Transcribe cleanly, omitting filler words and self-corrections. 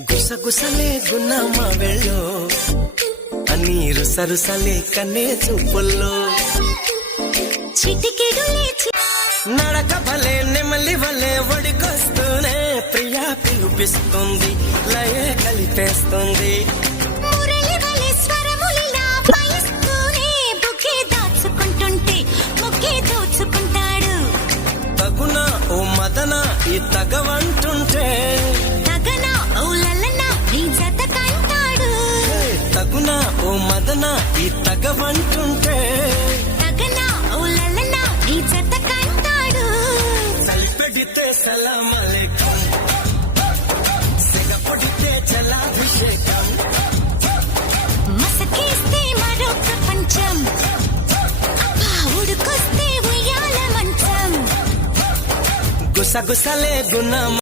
గుసగుసలే గున్నమ్మ వెళ్ళో అన్ని రుసరుసలే కన్నే చూపుల్లో నడక భలే నెమలి వలే ఒడికొస్తూనే ప్రియా పిలుపిస్తుంది లయే కలిపేస్తుంది తగునా ఓ మదన ఈ తగవంటుంటే తగునా ఓ మదన ఈ తగవంటుంటే కలిపెడితే సలామలేకం సిగపడితే జలాభిషేకం మసకేస్తే మరో ప్రపంచం ఉడుకొస్తే ఉయ్యాల మంచం గుసగుసలే గున్నమ్మ